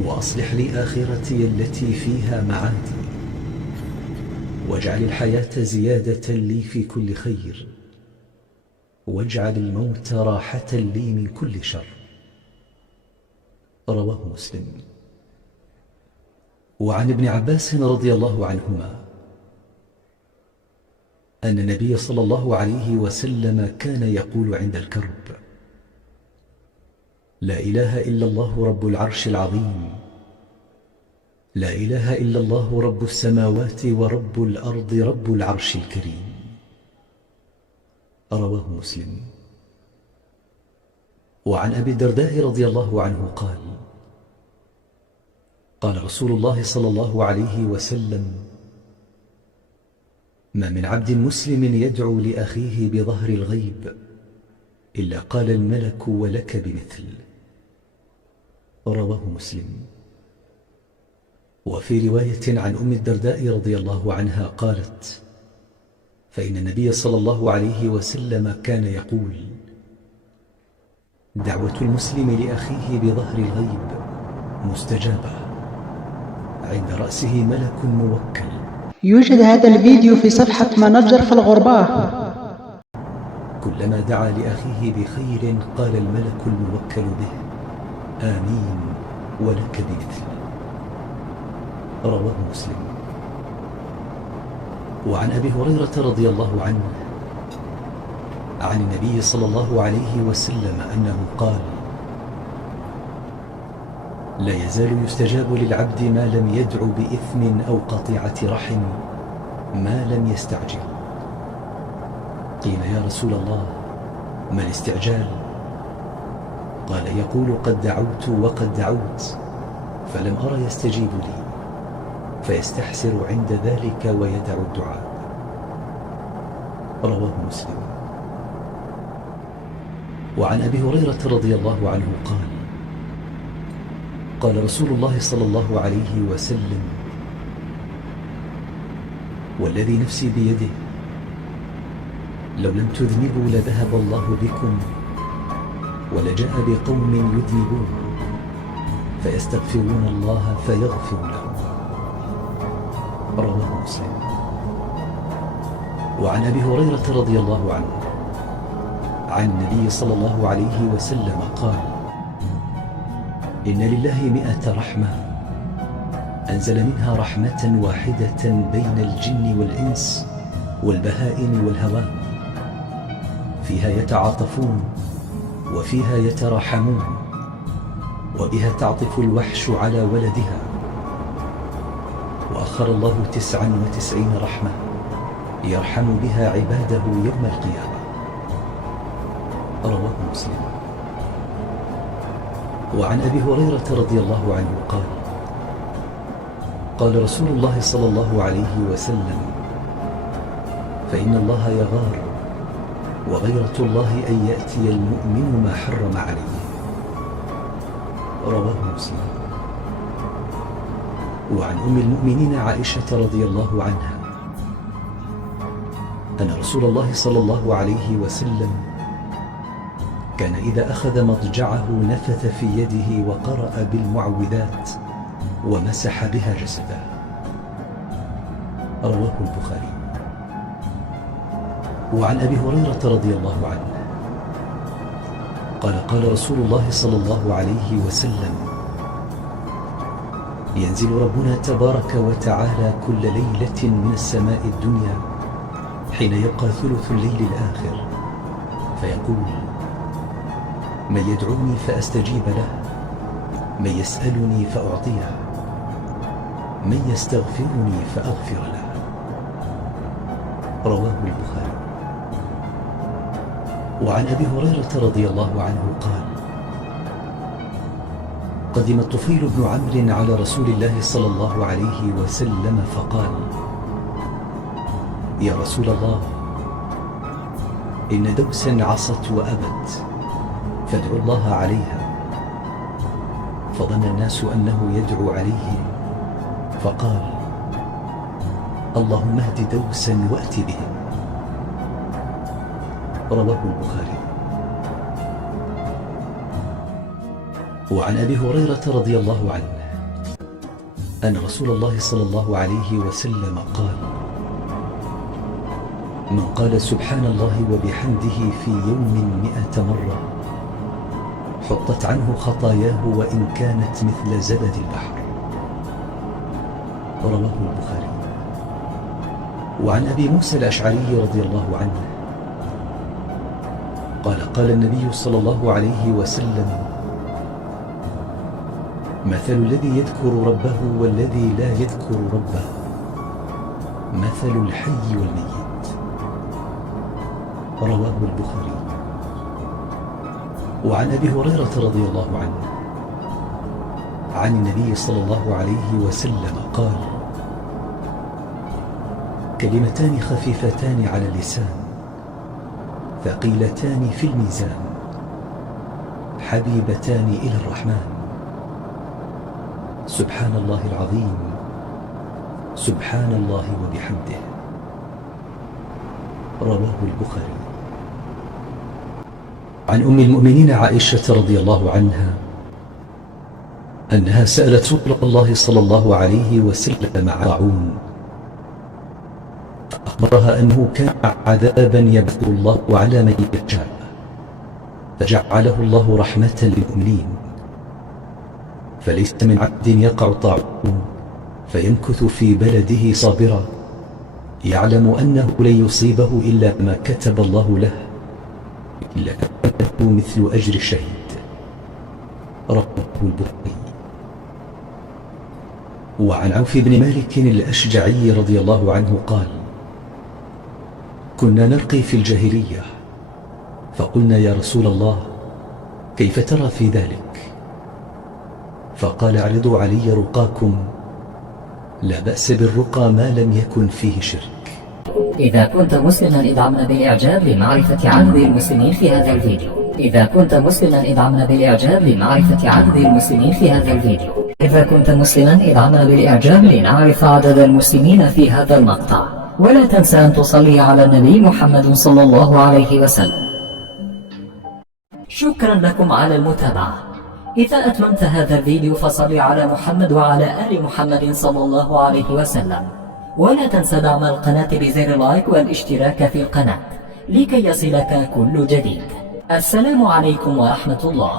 وأصلح لي آخرتي التي فيها معادي، واجعل الحياة زيادة لي في كل خير، واجعل الموت راحة لي من كل شر. رواه مسلم. وعن ابن عباس رضي الله عنهما أن النبي صلى الله عليه وسلم كان يقول عند الكرب: لا إله إلا الله رب العرش العظيم، لا إله إلا الله رب السماوات ورب الأرض رب العرش الكريم. رواه مسلم. وعن أبي الدرداء رضي الله عنه قال: قال رسول الله صلى الله عليه وسلم: ما من عبد مسلم يدعو لأخيه بظهر الغيب إلا قال الملك ولك بمثل. رواه مسلم. وفي رواية عن أم الدرداء رضي الله عنها قالت: فإن النبي صلى الله عليه وسلم كان يقول: دعوة المسلم لأخيه بظهر الغيب مستجابة، عند رأسه ملك موكل. يوجد هذا الفيديو في صفحة منجر في الغرباء. كلما دعا لأخيه بخير قال الملك الموكل به: آمين ولك بمثل. رواه مسلم. وعن أبي هريرة رضي الله عنه عن النبي صلى الله عليه وسلم أنه قال: لا يزال يستجاب للعبد ما لم يدع بإثم أو قطيعة رحم ما لم يستعجل. قيل: يا رسول الله ما الاستعجال؟ قال: يقول قد دعوت وقد دعوت فلم أر يستجيب لي، فيستحسر عند ذلك ويدع الدعاء. رواه مسلم. وعن أبي هريرة رضي الله عنه قال: قال رسول الله صلى الله عليه وسلم: والذي نفسي بيده لو لم تذنبوا لذهب الله بكم ولجاء بقوم يذنبون فيستغفرون الله فيغفر لهم. رواه مسلم. وعن أبي هريرة رضي الله عنه عن النبي صلى الله عليه وسلم قال: إن لله 100 رحمة أنزل منها رحمة واحدة بين الجن والإنس والبهائم والهوام، فيها يتعاطفون وفيها يتراحمون، وبها تعطف الوحش على ولدها. وأخر الله 99 رحمة يرحم بها عباده يوم القيامة. رواه مسلم. وعن أبي هريرة رضي الله عنه قال: قال رسول الله صلى الله عليه وسلم: فإن الله يغار، وغيرة الله أن يأتي المؤمن ما حرم عليه. رواه مسلم. وعن أم المؤمنين عائشة رضي الله عنها أن رسول الله صلى الله عليه وسلم كان إذا أخذ مضجعه نفث في يده وقرأ بالمعوذات ومسح بها جسده. رواه البخاري. وعن أبي هريرة رضي الله عنه قال: قال رسول الله صلى الله عليه وسلم: ينزل ربنا تبارك وتعالى كل ليلة من السماء الدنيا حين يبقى ثلث الليل الآخر فيقول: من يدعوني فأستجيب له، من يسألني فأعطيه، من يستغفرني فأغفر له. رواه البخاري. وعن أبي هريرة رضي الله عنه قال: قدم الطفيل بن عمرو على رسول الله صلى الله عليه وسلم فقال: يا رسول الله، إن دوسا عصت وأبت فادعوا الله عليها. فظن الناس أنه يدعو عليهم فقال: اللهم اهد دوسا وأت بهم. رواه البخاري. وعن أبي هريرة رضي الله عنه أن رسول الله صلى الله عليه وسلم قال: من قال سبحان الله وبحمده في يوم 100 مرة حطت عنه خطاياه وإن كانت مثل زبد البحر. رواه البخاري. وعن أبي موسى الأشعري رضي الله عنه قال: قال النبي صلى الله عليه وسلم: مثل الذي يذكر ربه والذي لا يذكر ربه مثل الحي والميت. رواه البخاري. وعن أبي هريرة رضي الله عنه عن النبي صلى الله عليه وسلم قال: كلمتان خفيفتان على اللسان ثقيلتان في الميزان حبيبتان إلى الرحمن سبحان الله العظيم سبحان الله وبحمده. رواه البخاري. عن أم المؤمنين عائشة رضي الله عنها أنها سألت رسول الله صلى الله عليه وسلم عن طاعون فأخبرها أنه كان عذابا يبعث الله على من يشاء فجعله الله رحمة للمؤمنين، فليس من عبد يقع طاعون فيمكث في بلده صابرا يعلم أنه لن يصيبه إلا ما كتب الله له إلا له مثل أجر الشهيد. رواه البخاري. وعن عوف بن مالك الأشجعي رضي الله عنه قال: كنا نرقي في الجاهلية فقلنا: يا رسول الله كيف ترى في ذلك؟ فقال: اعرضوا علي رقاكم لا بأس بالرقى ما لم يكن فيه شرك. إذا كنت مسلما ادعمنا بالإعجاب لمعرفة عدد المسلمين في هذا الفيديو. إذا كنت مسلما ادعمنا بالإعجاب لمعرفة عدد المسلمين في هذا الفيديو. إذا كنت مسلما ادعمنا بالإعجاب لنعرف عدد المسلمين في هذا المقطع. ولا تنسى أن تصلي على النبي محمد صلى الله عليه وسلم. شكرا لكم على المتابعة. إذا أتممت هذا الفيديو فصل على محمد وعلى آل محمد صلى الله عليه وسلم. ولا تنسى دعم القناة بزر لايك والاشتراك في القناة لكي يصلك كل جديد. السلام عليكم ورحمة الله.